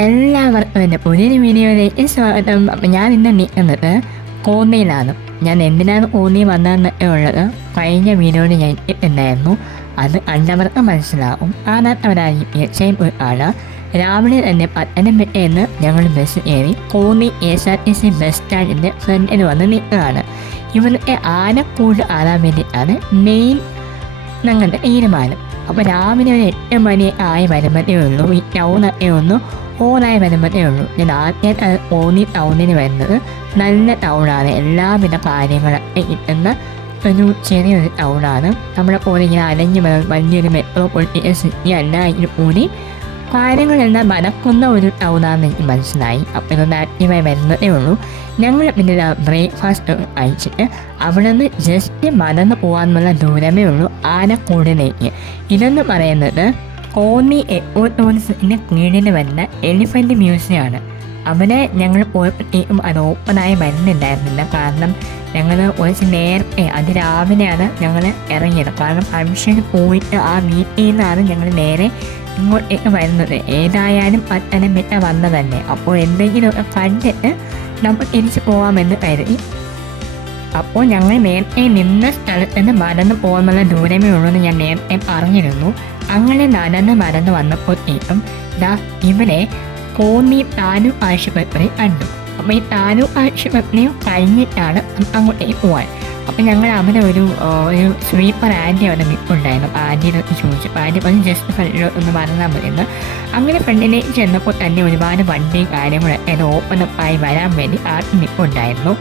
എല്ലാവർക്കും എൻ്റെ പുതിയൊരു വീഡിയോയിലേക്ക് സ്വാഗതം. അപ്പം ഞാൻ ഇന്ന് നിൽക്കുന്നത് കോന്നിയിലാണ്. ഞാൻ എന്തിനാണ് കോന്നി വന്നതെന്നൊക്കെ ഉള്ളത് കഴിഞ്ഞ വീഡിയോയിൽ ഞാൻ ഇട്ടുണ്ടായിരുന്നു. അത് കണ്ടവർക്ക് മനസ്സിലാവും. കാണാത്തവരായിരിക്കും സെയിം ഒരു ആള്. രാവിലെ തന്നെ പത്തനംതിട്ടയിൽ നിന്ന് ഞങ്ങൾ ബസ് കയറി കോന്നി KSRTC ബസ് സ്റ്റാൻഡിൻ്റെ ഫ്രണ്ടിൽ വന്ന് നിൽക്കുകയാണ്. ഇവിടുത്തെ ആനക്കൂട് കാണാൻ വേണ്ടിയിട്ടാണ് മെയിൻ ഞങ്ങളുടെ തീരുമാനം. അപ്പോൾ രാവിലെ ഒരു 8 മണി ആയി വരുമ്പോഴേ ഉള്ളൂ. ഈ ടൗണൊക്കെ ഒന്ന് ഓണായി വരുമ്പോഴേ ഉള്ളൂ. ഞാൻ ആദ്യം കോന്നി ടൗണിന് വരുന്നത് നല്ല ടൗണാണ്. എല്ലാവിധ കാര്യങ്ങളൊക്കെ കിട്ടുന്ന ഒരു ചെറിയൊരു ടൗണാണ്. നമ്മളെ പോലെ ഇങ്ങനെ അലഞ്ഞ് വലിയൊരു മെട്രോപൊളിറ്റൻ സിറ്റി അല്ല. ഇതിൽ കൂടി കാര്യങ്ങളെല്ലാം നടക്കുന്ന ഒരു ടൗണാണെന്ന് എനിക്ക് മനസ്സിലായി. അപ്പോൾ ഇതൊന്ന് ആക്റ്റീവായി വരുന്നതേ ഉള്ളൂ. ഞങ്ങൾ പിന്നെ ബ്രേക്ക്ഫാസ്റ്റ് കഴിച്ചിട്ട് അവിടെ നിന്ന് ജസ്റ്റ് നടന്ന് പോകാനുള്ള ദൂരമേ ഉള്ളൂ ആനക്കൂടിലേക്ക്. ഇതെന്ന് പറയുന്നത് കോന്നി എക്കോ ടൂറിസത്തിൻ്റെ കീഴിൽ വരുന്ന എലിഫൻറ്റ് മ്യൂസിയമാണ്. അവിടെ ഞങ്ങൾ പോയപ്പോഴത്തേക്കും അത് ഓപ്പണായി വരുന്നുണ്ടായിരുന്നില്ല. കാരണം ഞങ്ങൾ കുറച്ച് നേരത്തെ അതിരാവിലെയാണ് ഞങ്ങൾ ഇറങ്ങിയത്. കാരണം ഫംഗ്ഷന് പോയിട്ട് ആ വീട്ടിൽ നിന്നാണ് ഞങ്ങൾ നേരെ ഇങ്ങോട്ടേക്ക് വരുന്നത്. ഏതായാലും പത്തനംതിട്ട വന്നതല്ലേ, അപ്പോൾ എന്തെങ്കിലുമൊക്കെ കണ്ടിട്ട് നമ്മൾ തിരിച്ച് പോകാമെന്ന് കരുതി. അപ്പോൾ ഞങ്ങൾ നേരത്തെ നിന്ന സ്ഥലത്ത് നിന്ന് നടന്ന് പോകാനുള്ള ദൂരമേ ഉള്ളൂ എന്ന് ഞാൻ നേരത്തെ പറഞ്ഞിരുന്നു. അങ്ങനെ നടന്ന് വന്നപ്പോഴത്തേക്കും ഇവിടെ കോന്നി താലൂക്ക് ആശുപത്രി കണ്ടു. അപ്പോൾ ഈ താലൂക്ക് ആശുപത്രി കഴിഞ്ഞിട്ടാണ് അങ്ങോട്ടേക്ക് പോകാൻ. അപ്പോൾ ഞങ്ങൾ അവിടെ ഒരു സ്വീപ്പർ ആൻറ്റി അവിടെ നിൽപ്പുണ്ടായിരുന്നു. ആൻറ്റിയിലൊക്കെ ചോദിച്ചു. ആൻറ്റി പറഞ്ഞ് ജസ്റ്റ് ഫ്രണ്ടിലോട്ടൊന്ന് പറഞ്ഞാൽ മതിയെന്ന്. അങ്ങനെ ഫ്രണ്ടിലേക്ക് ചെന്നപ്പോൾ തന്നെ ഒരുപാട് വണ്ടി കാര്യങ്ങളൊക്കെ അത് ഓപ്പണപ്പായി വരാൻ വേണ്ടി ആദ്യം നിൽപ്പുണ്ടായിരുന്നു.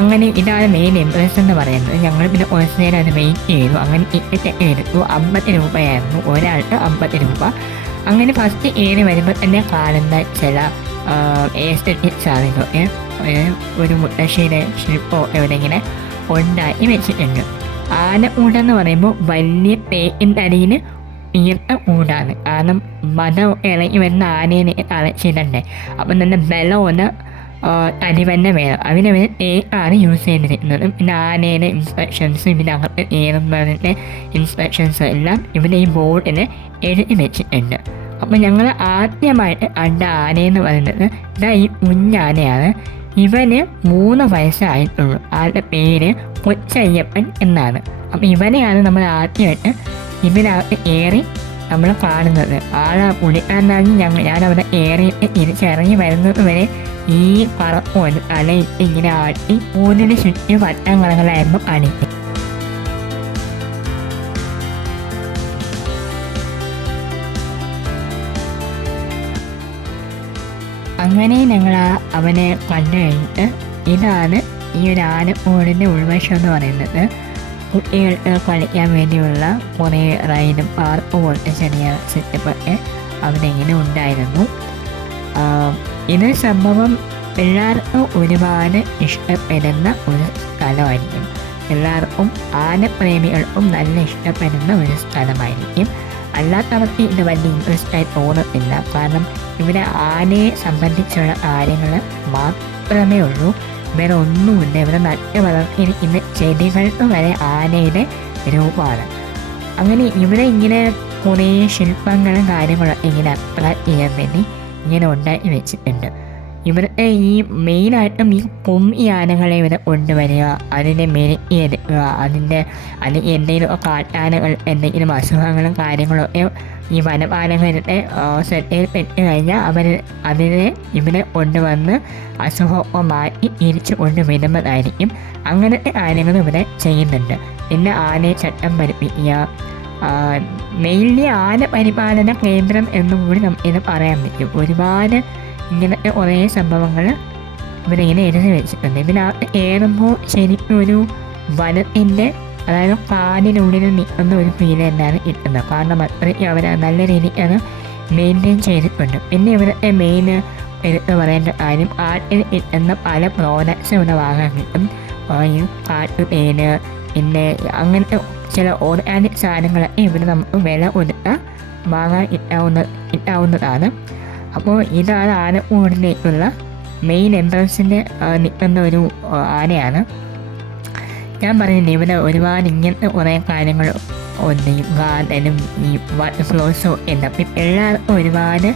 അങ്ങനെ ഇതാണ് മെയിൻ എൻട്രൻസ് എന്ന് പറയുന്നത്. ഞങ്ങൾ പിന്നെ കുറച്ച് നേരം അത് വെയിറ്റ് ചെയ്തു. അങ്ങനെ ടിക്കറ്റ് എടുത്തു. 50 രൂപയായിരുന്നു ഒരാൾക്ക്, 50 രൂപ. അങ്ങനെ ഫസ്റ്റ് ഏറി വരുമ്പോൾ തന്നെ കാണുന്ന ചില എസ്തെറ്റിക്സ് ആണെന്നൊക്കെ ഒരു മുത്തശ്ശിയുടെ ശില്പോ എവിടെയെങ്കിലും ഉണ്ടാക്കി വെച്ചിട്ടുണ്ട്. ആനക്കൂടെന്ന് പറയുമ്പോൾ വലിയ തേക്കിൻ തടിയിൽ തീർത്ത കൂടാണ്. കാരണം മതം ഇറങ്ങി വരുന്ന ആനയെ തളച്ചിടണ്ടേ. അപ്പം തന്നെ ബലമൊന്ന് തടി തന്നെ വേണം. അതിന് വേണ്ടി തേക്കാണ് യൂസ് ചെയ്തിരിക്കുന്നത്. പിന്നെ ആനയുടെ ഇൻസ്പെക്ഷൻസ്, ഇതിനകത്ത് കയറുന്നതിൻ്റെ ഇൻസ്പെക്ഷൻസ് എല്ലാം ഇവിടെ ഈ ബോർഡിൽ എഴുതി വെച്ചിട്ടുണ്ട്. അപ്പം ഞങ്ങൾ ആദ്യമായിട്ട് കണ്ട ആനയെന്ന് പറയുന്നത് ഇതാ ഈ കുഞ്ഞാനയാണ്. ഇവന് 3 വയസ്സായിട്ടുള്ളൂ. ആളുടെ പേര് കൊച്ചയ്യപ്പൻ എന്നാണ്. അപ്പം ഇവനെയാണ് നമ്മൾ ആദ്യമായിട്ട് ഇതിനകത്ത് കയറി നമ്മൾ കാണുന്നത്. പുള്ളിക്കാരനാണ് ഞാനവിടെ കയറിയിട്ട് തിരിച്ചിറങ്ങി വരുന്നത് വരെ ഈ പറപ്പോന് തലയിട്ട് ഇങ്ങനെ ആട്ടി 3 ചുറ്റും വട്ടങ്ങളായിരുന്നു അണിക്ക്. അങ്ങനെ ഞങ്ങൾ അവനെ കണ്ടു കഴിഞ്ഞിട്ട് ഇതാണ് ഈ ഒരു ആനക്കൂടിൻ്റെ ഉൾവശം എന്ന് പറയുന്നത്. കുട്ടികൾക്ക് കളിക്കാൻ വേണ്ടിയുള്ള കുറേ റൈഡും പാർക്ക് പോലത്തെ ചെറിയ സെറ്റപ്പൊക്കെ അവിടെ ഇങ്ങനെ ഉണ്ടായിരുന്നു. ഇത് സംഭവം എല്ലാവർക്കും ഒരുപാട് ഇഷ്ടപ്പെടുന്ന ഒരു സ്ഥലമായിരിക്കും. എല്ലാവർക്കും ആനപ്രേമികൾക്കും നല്ല ഇഷ്ടപ്പെടുന്ന ഒരു സ്ഥലമായിരിക്കും. അല്ലാത്തവർക്ക് ഇത് വലിയ ഇൻട്രസ്റ്റ് ആയി തോന്നത്തില്ല. കാരണം ഇവിടെ ആനയെ സംബന്ധിച്ചുള്ള കാര്യങ്ങൾ മാത്രമേ ഉള്ളൂ. വേറെ ഒന്നുമില്ല. ഇവിടെ നട്ട് വളർത്തിയിരിക്കുന്ന ചെടികൾക്ക് വരെ ആനയുടെ രൂപമാണ്. അങ്ങനെ ഇവിടെ ഇങ്ങനെ കുറേ ശില്പങ്ങളും കാര്യങ്ങളൊക്കെ ഇങ്ങനെ അട്രാക്ട് ചെയ്യാൻ വേണ്ടി ഇങ്ങനെ ഉണ്ടാക്കി വെച്ചിട്ടുണ്ട്. ഇവിടുത്തെ ഈ മെയിനായിട്ടും ഈ കൊമ്പി ആനകളെ ഇവിടെ കൊണ്ടുവരിക, അതിനെ മെരുക്കിയെടുക്കുക, അത് എന്തെങ്കിലും കാട്ടാനകൾ എന്തെങ്കിലും അസുഖങ്ങളും കാര്യങ്ങളൊക്കെ ഈ വനപാലകരുടെ ശ്രദ്ധയിൽപ്പെട്ട് കഴിഞ്ഞാൽ അതിനെ ഇവിടെ കൊണ്ടുവന്ന് അസുഖമൊക്കെ മാറ്റി തിരിച്ചു കൊണ്ടുവരുന്നതായിരിക്കും. അങ്ങനത്തെ കാര്യങ്ങൾ ഇവിടെ ചെയ്യുന്നുണ്ട്. പിന്നെ ആനയെ ചട്ടം പഠിപ്പിക്കുക, മെയിൻലി ആന പരിപാലന കേന്ദ്രം എന്നും കൂടി നമുക്കിത് പറയാൻ പറ്റും. ഒരുപാട് ഇങ്ങനത്തെ കുറേ സംഭവങ്ങൾ ഇവിടെ ഇങ്ങനെ എഴുതി വെച്ചിട്ടുണ്ട്. ഇതിനകത്ത് കയറുമ്പോൾ ശരിക്കും ഒരു വനത്തിൻ്റെ, അതായത് കാടിനുള്ളിൽ നിൽക്കുന്ന ഒരു ഫീൽ തന്നെയാണ് കിട്ടുന്നത്. കാരണം അത്രയ്ക്ക് അവർ നല്ല രീതിക്ക് അത് മെയിൻറ്റെയിൻ ചെയ്തിട്ടുണ്ട്. പിന്നെ ഇവിടുത്തെ മെയിൻ എടുത്ത് പറയേണ്ട കാര്യം കാട്ടിൽ കിട്ടുന്ന പല പ്രോഡക്ട്സ് ഇവിടെ വാങ്ങാൻ കിട്ടും. ഈ കാട്ടുതേന്, പിന്നെ അങ്ങനത്തെ ചില ഓർഗാനിക് സാധനങ്ങളൊക്കെ ഇവിടെ നമുക്ക് വില കൊടുത്താൽ വാങ്ങാൻ കിട്ടാവുന്നതാണ്. അപ്പോൾ ഇതാണ് ആനക്കൂടിലേക്കുള്ള മെയിൻ എൻട്രൻസിൻ്റെ നിൽക്കുന്ന ഒരു ആനയാണ്. ഞാൻ പറയുന്നത് ഇവിടെ ഒരുപാട് ഇങ്ങനത്തെ കുറേ കാര്യങ്ങൾ ഉണ്ട്. ഈ ഗാർഡനും ഈ വാട്ടർ ഫ്ലോസും എല്ലാം എല്ലാവർക്കും ഒരുപാട്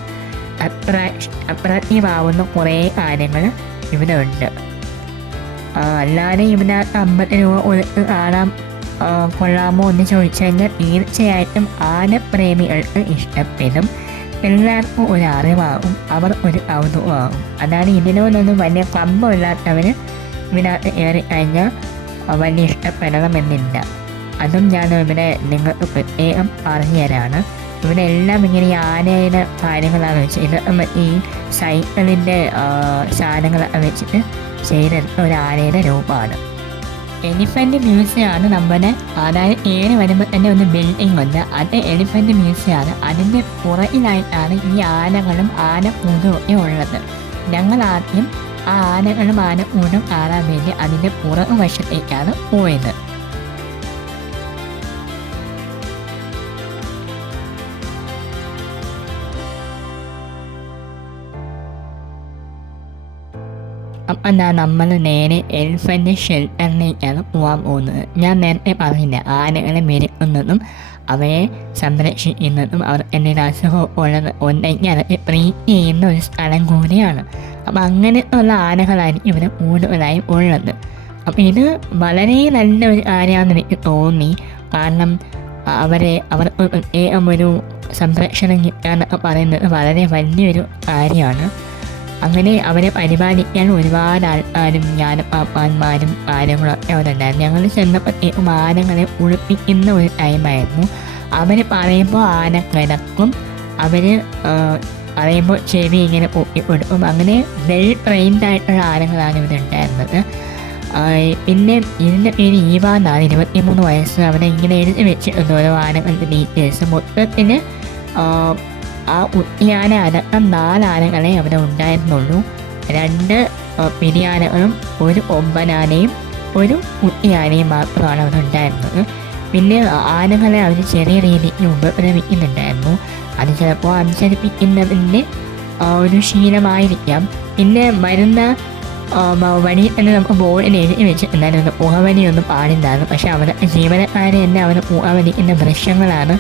അട്രാക്റ്റീവ് ആവുന്ന കുറേ കാര്യങ്ങൾ ഇവിടെ ഉണ്ട്. അല്ലാതെ ഇതിനകത്ത് 50 രൂപ കൊടുത്ത് കാണാൻ കൊള്ളാമോ എന്ന് ചോദിച്ചു കഴിഞ്ഞാൽ തീർച്ചയായിട്ടും ആനപ്രേമികൾക്ക് ഇഷ്ടപ്പെടും. എല്ലാവർക്കും ഒരു അറിവാകും, അവർ ഒരു കൗതുകമാകും. അതാണ് ഇതിനോടൊന്നും വലിയ കമ്പമില്ലാത്തവർ ഇതിനകത്ത് കയറി കഴിഞ്ഞാൽ വലിയ ഇഷ്ടപ്പെടണമെന്നില്ല. അതും ഞാൻ ഇവിടെ നിങ്ങൾക്ക് പ്രത്യേകം പറഞ്ഞു തരാണ്. ഇവിടെ എല്ലാം ഇങ്ങനെ ഈ ആനയുടെ കാര്യങ്ങളാണ് വെച്ച് ഇത് ഈ സൈക്കിളിൻ്റെ സാധനങ്ങളൊക്കെ വെച്ചിട്ട് ചെയ്തെടുത്ത ഒരു ആനയുടെ രൂപമാണ്. എലിഫൻ്റ് മ്യൂസിയമാണ് നമ്മുടെ, അതായത് ഏറി വരുമ്പോൾ തന്നെ ഒരു ബിൽഡിംഗ് ഉണ്ട്, അത് എലിഫൻ്റ് മ്യൂസിയമാണ്. അതിൻ്റെ പുറകിലായിട്ടാണ് ഈ ആനകളും ആനക്കൂടും ഒക്കെ ഉള്ളത്. ഞങ്ങൾ ആദ്യം ആ ആനകളും ആനക്കൂടും കാണാൻ വേണ്ടി അതിൻ്റെ പുറകു വശത്തേക്കാണ് പോയത്. അപ്പം നമ്മൾ നേരെ എലിഫൻ്റ് ഷെൽട്ടറിലേക്കാണ് പോകാൻ പോകുന്നത്. ഞാൻ നേരത്തെ പറഞ്ഞില്ല, ആനകളെ മെരുക്കുന്നതും അവയെ സംരക്ഷിക്കുന്നതും അവർ എന്തെങ്കിലും അസുഖം ഉണ്ടെങ്കിൽ അതൊക്കെ ട്രീറ്റ് ചെയ്യുന്ന ഒരു സ്ഥലം കൂടിയാണ്. അപ്പം അങ്ങനെയുള്ള ആനകളായിരിക്കും ഇവിടെ കൂടുതലായും ഉള്ളത്. അപ്പം ഇത് വളരെ നല്ലൊരു കാര്യമാണെന്ന് എനിക്ക് തോന്നി. കാരണം അവർക്ക് പ്രത്യേകം ഒരു സംരക്ഷണം കിട്ടാന്നൊക്കെ പറയുന്നത് വളരെ വലിയൊരു കാര്യമാണ്. അങ്ങനെ അവരെ പരിപാലിക്കാൻ ഒരുപാട് ആൾക്കാരും പാപ്പാന്മാരും കാര്യങ്ങളൊക്കെ അവിടെ ഉണ്ടായിരുന്നു. ഞങ്ങൾ ചെന്നപ്പോഴത്തേക്കും ആനകളെ കുളിപ്പിക്കുന്ന ഒരു ടൈമായിരുന്നു. അവർ പറയുമ്പോൾ ആന കിടക്കും, അവർ പറയുമ്പോൾ ചെവി ഇങ്ങനെ പൊട്ടിക്കൊടുക്കും. അങ്ങനെ വെൽ ട്രെയിൻഡ് ആയിട്ടുള്ള ആനകളാണ് ഇവിടെ ഉണ്ടായിരുന്നത്. പിന്നെ ഇതിൻ്റെ പേര് ഈവാന്നാണ്. 23 വയസ്സ് അവിടെ ഇങ്ങനെ എഴുതി വെച്ചിട്ടുണ്ട് ഓരോ ആനകളുടെ ഡീറ്റെയിൽസ്. മൊത്തത്തിൽ ആ ഉദ്യാന അടക്കം 4 ആനകളെ അവിടെ ഉണ്ടായിരുന്നുള്ളൂ. 2 പിരിയാനകളും 1 ഒമ്പനാനയും 1 കുട്ടിയാനയും മാത്രമാണ് അവിടെ ഉണ്ടായിരുന്നത്. പിന്നെ ആനകളെ അവർ ചെറിയ രീതിക്ക് ഉപദ്രവിക്കുന്നുണ്ടായിരുന്നു. അത് ചിലപ്പോൾ അനുസരിപ്പിക്കുന്നതിൻ്റെ ഒരു ശീലമായിരിക്കാം. പിന്നെ വരുന്ന വഴിയിൽ തന്നെ നമുക്ക് ബോർഡിൽ എഴുതി വെച്ചിട്ടുണ്ടായിരുന്നു പുകവലിയൊന്നും പാടില്ലായിരുന്നു. പക്ഷെ അവിടെ ജീവനക്കാരെ തന്നെ അവർ പുകവലിക്കുന്ന ദൃശ്യങ്ങളാണ്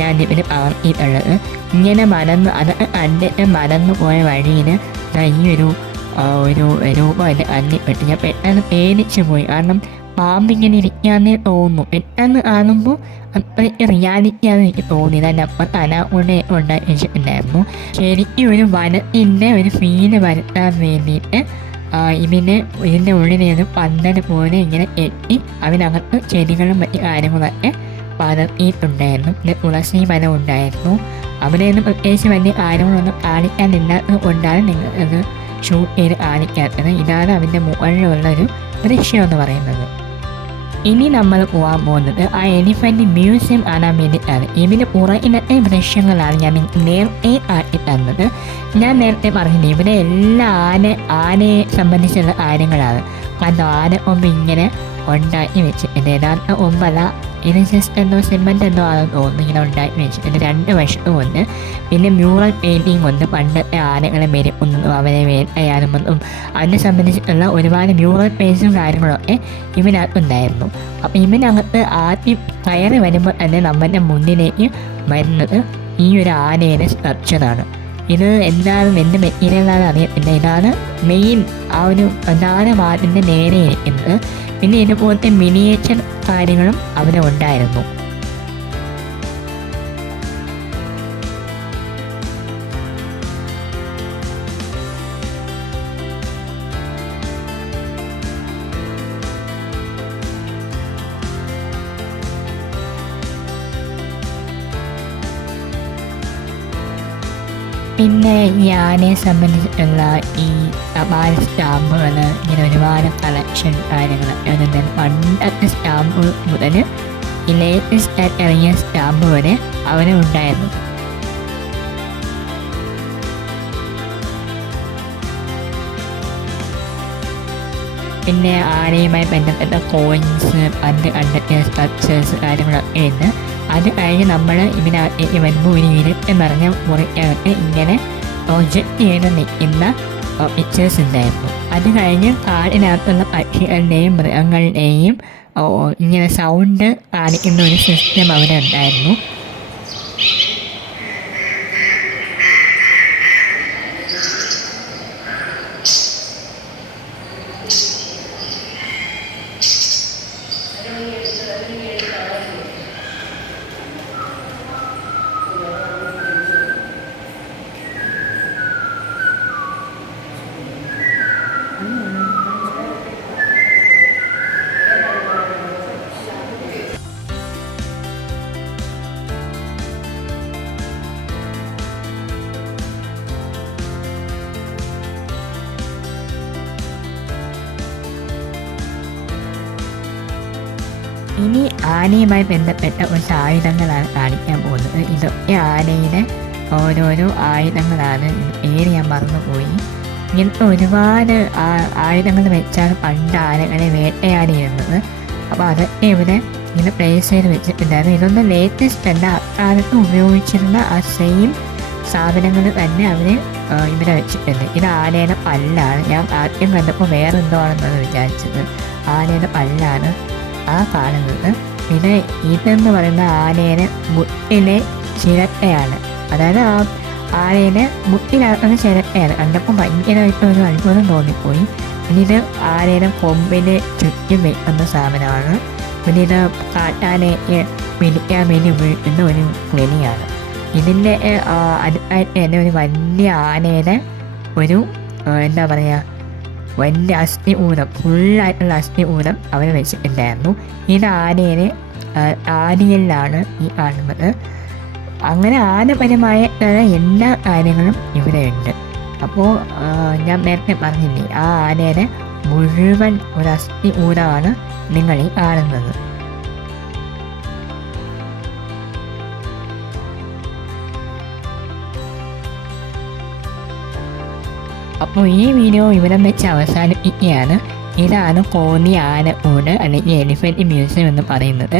ഞാൻ ഇതിന് പകർത്തിയിട്ടുള്ളത്. ഇങ്ങനെ അതൊക്കെ കണ്ടിട്ട് മറന്നു പോയ വഴിയിൽ ഈ ഒരു രൂപം എന്നെ കണ്ടിപ്പെട്ട് ഞാൻ പെട്ടെന്ന് പേടിച്ചു പോയി. കാരണം പാമ്പിങ്ങനെ ഇരിക്കാന്നേ തോന്നുന്നു. പെട്ടെന്ന് കാണുമ്പോൾ അത്രയ്ക്ക് റിയാലിറ്റിയാണെന്ന് എനിക്ക് തോന്നിയത്. അതിൻ്റെ അപ്പുറത്ത് അനാക്കൂടെ ഉണ്ടാക്കി വെച്ചിട്ടുണ്ടായിരുന്നു. ശരിക്കും ഒരു വനത്തിൻ്റെ ഒരു ഫീല് വരുത്താൻ വേണ്ടിയിട്ട് ഇതിൻ്റെ ഉള്ളിൽ നിന്ന് പന്തൽ പോലെ ഇങ്ങനെ എത്തി അതിനകത്ത് ചെടികളും മറ്റു കാര്യങ്ങളൊക്കെ പടർത്തിയിട്ടുണ്ടായിരുന്നു. പിന്നെ തുളസി മരം ഉണ്ടായിരുന്നു. അവിടെ നിന്ന് പ്രത്യേകിച്ച് വലിയ കാര്യങ്ങളൊന്നും കാണിക്കാനില്ലാത്തത് കൊണ്ടാണ് നിങ്ങൾ അത് ഷൂട്ട് ചെയ്ത് കാണിക്കാത്തത്. ഇതാണ് അതിൻ്റെ മുകളിലുള്ളൊരു ദൃശ്യം എന്ന് പറയുന്നത്. ഇനി നമ്മൾ പോകാൻ പോകുന്നത് ആ എലിഫൻ്റ് മ്യൂസിയം കാണാൻ വേണ്ടിയിട്ടാണ്. ഇതിന് പുറകിലത്തെ ദൃശ്യങ്ങളാണ് ഞാൻ നേരത്തെ ആക്കി തന്നത്. ഞാൻ നേരത്തെ പറഞ്ഞില്ല, ഇവിടെ എല്ലാ ആനയെ സംബന്ധിച്ചുള്ള കാര്യങ്ങളാണ്. കാരണം ആന ഒമ്പ് ഇങ്ങനെ ഉണ്ടാക്കി വെച്ചിട്ടുണ്ട്. യഥാർത്ഥ ഒമ്പല്ല, ഇത് ജസ്റ്റ് എന്തോ സിമെൻ്റ് എന്തോ ആണെന്ന് തോന്നുന്നു ഇങ്ങനെ ഉണ്ടാക്കി വെച്ചിട്ടുണ്ട്. 2 വശത്തും ഉണ്ട്. പിന്നെ മ്യൂറൽ പെയിൻറ്റിങ് ഉണ്ട്. പണ്ടത്തെ ആനകളെ മെരുക്കുന്നതും അവരെ വേട്ടയാടുന്നതും അതിനെ സംബന്ധിച്ചിട്ടുള്ള ഒരുപാട് മ്യൂറൽ പേജും കാര്യങ്ങളൊക്കെ ഇവനകത്തുണ്ടായിരുന്നു. അപ്പോൾ ഇവനകത്ത് ആദ്യം കയറി വരുമ്പോൾ തന്നെ നമ്മുടെ മുന്നിലേക്ക് വരുന്നത് ഈ ഒരു ആനയുടെ സ്ട്രക്ചറാണ്. ഇത് എന്താണെന്ന് എന്ത് മെറ്റീരിയലാണെന്ന് അറിയത്തില്ല. ഇതാണ് മെയിൻ ആ ഒരു പ്രധാന വാതിൻ്റെ നേരെ ഇരിക്കുന്നത്. പിന്നെ ഇതുപോലത്തെ മിനിയേച്ചർ കാര്യങ്ങളും അവിടെ ഉണ്ടായിരുന്നു. പിന്നെ ഈ ആനയെ സംബന്ധിച്ചിട്ടുള്ള ഈ തപാൽ സ്റ്റാമ്പുകൾ ഇങ്ങനെ ഒരുപാട് കളക്ഷൻ കാര്യങ്ങളൊക്കെ ഉണ്ട്. പണ്ടത്തെ സ്റ്റാമ്പ് മുതൽ ഈ ലേറ്റസ്റ്റ് ആയിട്ട് ഇറങ്ങിയ സ്റ്റാമ്പ് വരെ അവിടെ ഉണ്ടായിരുന്നു. പിന്നെ ആനയുമായി ബന്ധപ്പെട്ട കോയിൻസ്, പണ്ട് കണ്ടെത്തിയ സ്ട്രക്ചേഴ്സ് കാര്യങ്ങളൊക്കെ ഉണ്ട്. അത് കഴിഞ്ഞ് നമ്മൾ ഇതിനകത്തേക്ക് വരുമ്പോൾ ഒരു ഇരുട്ട് നിറഞ്ഞ മുറിക്കകത്ത് ഇങ്ങനെ പ്രൊജക്റ്റ് ചെയ്ത് നിൽക്കുന്ന പിക്ചേഴ്സ് ഉണ്ടായിരുന്നു. അത് കഴിഞ്ഞ് കാടിനകത്തുള്ള പക്ഷികളുടെയും മൃഗങ്ങളുടെയും ഇങ്ങനെ സൗണ്ട് കാണിക്കുന്ന ഒരു സിസ്റ്റം അവിടെ ഉണ്ടായിരുന്നു. ഇനി ആനയുമായി ബന്ധപ്പെട്ട കുറച്ച് ആയുധങ്ങളാണ് കാണിക്കാൻ പോകുന്നത്. ഇതൊക്കെ ആനയുടെ ഓരോരോ ആയുധങ്ങളാണ്. പേര് ഞാൻ മറന്നുപോയി. ഇങ്ങനത്തെ ഒരുപാട് ആയുധങ്ങൾ വെച്ചാണ് പണ്ട് ആനകളെ വേട്ടയാടിയിരുന്നത്. അപ്പോൾ അതൊക്കെ ഇവിടെ ഇങ്ങനെ പ്ലേസ് ചെയ്ത് വെച്ചിട്ടുണ്ടായിരുന്നു. ഇതൊന്നും ലേറ്റസ്റ്റ് അല്ല, അക്കാലത്ത് ഉപയോഗിച്ചിരുന്ന ആ സെയിം സാധനങ്ങൾ തന്നെ അവർ ഇവിടെ വെച്ചിട്ടുണ്ട്. ഇത് ആനയുടെ പല്ലാണ്. ഞാൻ ആദ്യം കണ്ടപ്പോൾ വേറെ എന്തോ ആണെന്നാണ് വിചാരിച്ചത്. ആനയുടെ പല്ലാണ് ആ കാണുന്നത്. പിന്നെ ഇതെന്ന് പറയുന്ന ആനയുടെ മുട്ടിലെ ചിരട്ടയാണ്. അതായത് ആ ആനയുടെ മുട്ടിലാക്കുന്ന ചിരട്ടയാണ്. കണ്ടപ്പോൾ ഭയങ്കരമായിട്ട് ഒരു അത്ഭുതം തോന്നിപ്പോയി. പിന്നെ ഇത് ആനയുടെ കൊമ്പിന് ചുറ്റും വെക്കുന്ന സാധനമാണ്. പിന്നെ ഇത് കാട്ടാനയെ പിടിക്കാൻ വേണ്ടി ഉപയോഗിക്കുന്ന ഒരു കെണിയാണ്. ഇതിൻ്റെ അടുത്തായിട്ട് തന്നെ ഒരു വലിയ ആനയുടെ ഒരു എന്താ പറയുക, വലിയ അസ്ഥി ഊരം, ഫുള്ളായിട്ടുള്ള അസ്ഥി ഊരം അവർ വെച്ചിട്ടുണ്ടായിരുന്നു. ഇത് ആനയുടെ ആനയിലാണ് ഈ കാണുന്നത്. അങ്ങനെ ആനപരമായ എല്ലാ കാര്യങ്ങളും ഇവിടെയുണ്ട്. അപ്പോൾ ഞാൻ നേരത്തെ പറഞ്ഞില്ലേ, ആ ആനയുടെ മുഴുവൻ ഒരു അസ്ഥി ഊരമാണ് നിങ്ങൾ ഈ കാണുന്നത്. അപ്പോൾ ഈ വീഡിയോ ഇവിടെ വെച്ച് അവസാനിപ്പിക്കുകയാണ്. ഇതാണ് കോന്നി ആന ഊട് അല്ലെങ്കിൽ എലിഫന്റ് മ്യൂസിയം എന്ന് പറയുന്നത്.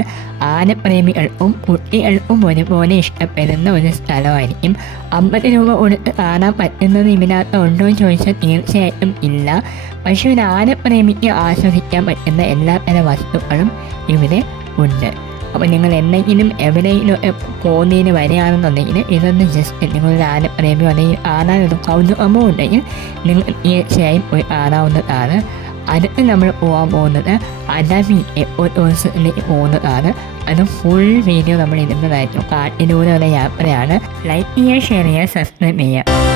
ആനപ്രേമികൾക്കും കുട്ടികൾക്കും ഒരുപോലെ ഇഷ്ടപ്പെടുന്ന ഒരു സ്ഥലമായിരിക്കും. 50 രൂപ കൊടുത്ത് കാണാൻ പറ്റുന്നത് ഇതിനകത്ത് ഉണ്ടോ എന്ന് ചോദിച്ചാൽ തീർച്ചയായിട്ടും ഇല്ല. പക്ഷേ ഒരു ആനപ്രേമിക്ക് ആസ്വദിക്കാൻ പറ്റുന്ന എല്ലാത്തരം വസ്തുക്കളും ഇവിടെ ഉണ്ട്. അപ്പോൾ നിങ്ങൾ എന്തെങ്കിലും എവിടെയെങ്കിലും കോന്നിയിൽ വരികയാണെന്നുണ്ടെങ്കിൽ ഇതൊന്ന് ജസ്റ്റ് നിങ്ങളൊരു ആനപ്രേമിയോ അല്ലെങ്കിൽ കാണാനൊരു കൗതുകമോ ഉണ്ടെങ്കിൽ നിങ്ങൾ തീർച്ചയായും പോയി കാണാവുന്നതാണ്. അടുത്ത് നമ്മൾ പോകാൻ പോകുന്നത് അഡവി എക്കോ ടൂറിസത്തിലേക്ക് പോകുന്നതാണ്. അത് ഫുൾ വീഡിയോ നമ്മൾ ഇടുന്നതായിരിക്കും. കാട്ടിലൂടെയുള്ള യാത്രയാണ്. ലൈക്ക് ചെയ്യുക, ഷെയർ ചെയ്യുക, സബ്സ്ക്രൈബ് ചെയ്യുക.